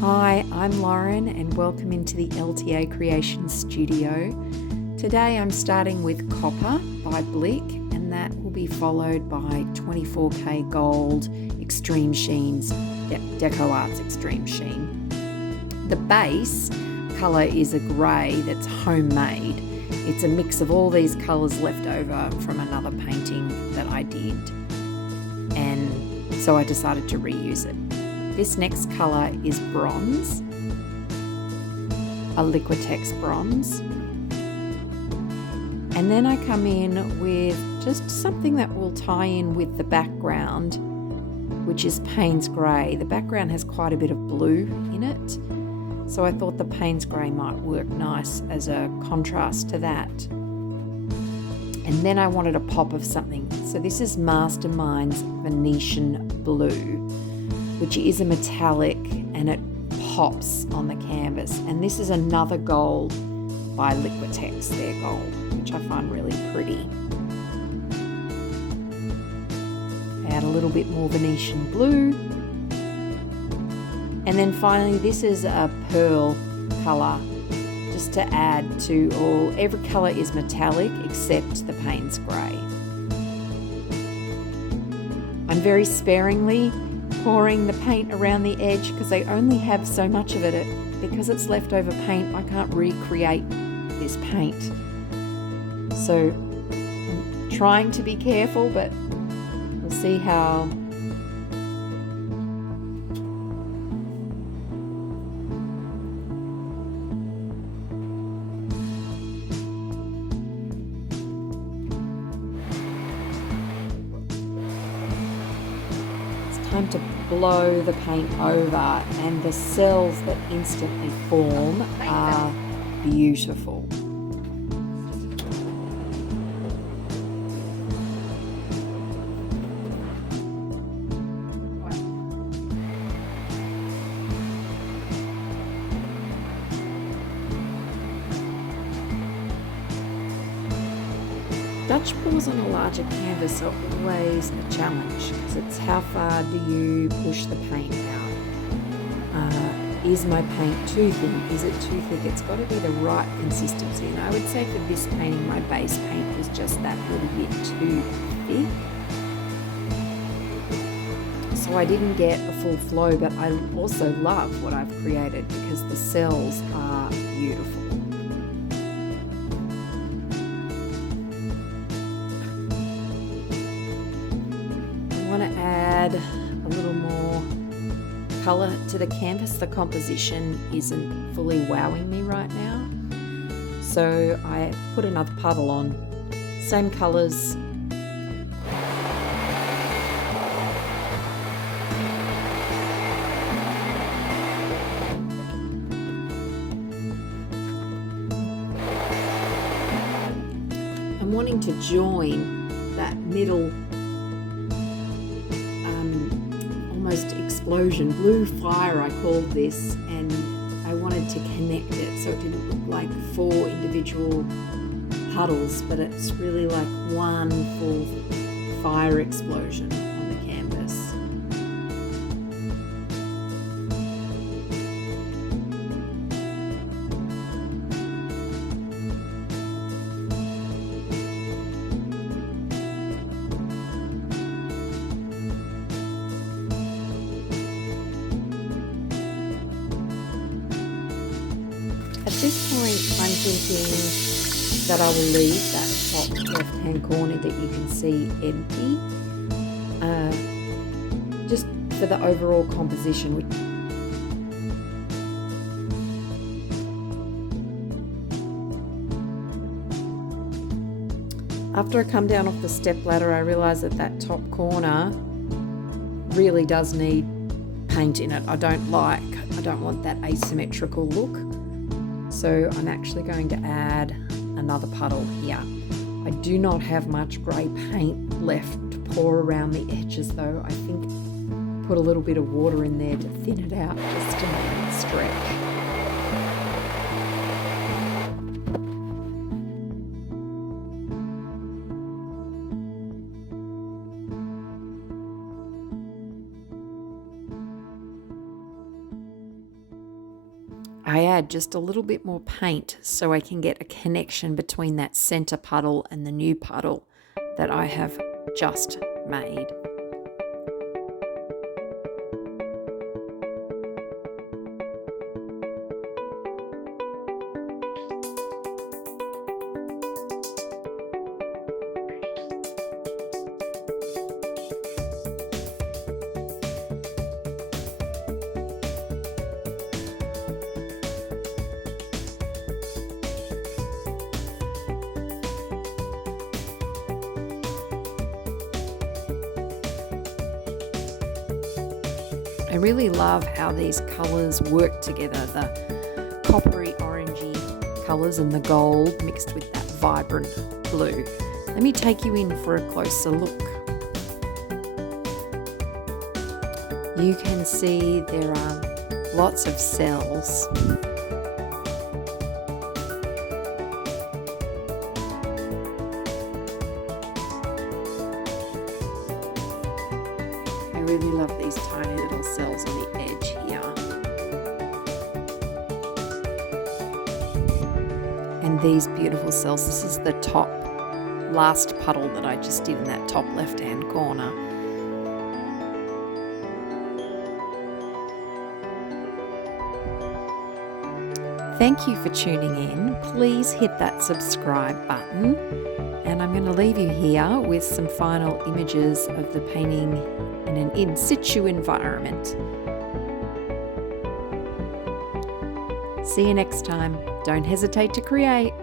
Hi, I'm Lauren and welcome into the LTA Creation Studio. Today I'm starting with Copper by Blick, and that will be followed by 24K Gold Extreme Sheens, Deco Arts Extreme Sheen. The base colour is a grey that's homemade. It's a mix of all these colours left over from another painting that I did, and so I decided to reuse it. This next colour is bronze, a Liquitex bronze. And then I come in with just something that will tie in with the background, which is Payne's Grey. The background has quite a bit of blue in it, so I thought the Payne's Grey might work nice as a contrast to that. And then I wanted a pop of something. So this is Mastermind's Venetian Blue, which is a metallic and it pops on the canvas. And this is another gold by Liquitex, their gold, which I find really pretty. Add a little bit more Venetian blue. And then finally, this is a pearl colour, just to add to all. Every colour is metallic except the Payne's Grey. I'm very sparingly pouring the paint around the edge because I only have so much of it. Because it's leftover paint, I can't recreate this paint. So I'm trying to be careful, but we'll see how. Time to blow the paint over, and the cells that instantly form are beautiful. Dutch pours on a larger canvas are always a challenge, because it's how far do you push the paint out? Is my paint too thin? Is it too thick? It's got to be the right consistency, and I would say for this painting my base paint was just that little bit too thick. So I didn't get a full flow, but I also love what I've created because the cells are beautiful. I want to add a little more colour to the canvas. The composition isn't fully wowing me right now, so I put another puddle on. Same colours. I'm wanting to join that middle almost explosion, blue fire I called this, and I wanted to connect it so it didn't look like 4 individual puddles, but it's really like one full fire explosion on the canvas. At this point, I'm thinking that I will leave that top left-hand corner that you can see empty, just for the overall composition. After I come down off the step ladder, I realise that that top corner really does need paint in it. I don't want that asymmetrical look. So I'm actually going to add another puddle here. I do not have much grey paint left to pour around the edges though. I think put a little bit of water in there to thin it out, just to make it stretch. I add just a little bit more paint so I can get a connection between that center puddle and the new puddle that I have just made. I really love how these colours work together, the coppery orangey colours and the gold mixed with that vibrant blue. Let me take you in for a closer look. You can see there are lots of cells. I really love these tiny little cells on the edge here. And these beautiful cells, this is the top last puddle that I just did in that top left-hand corner. Thank you for tuning in. Please hit that subscribe button. And I'm going to leave you here with some final images of the painting in an in situ environment. See you next time. Don't hesitate to create.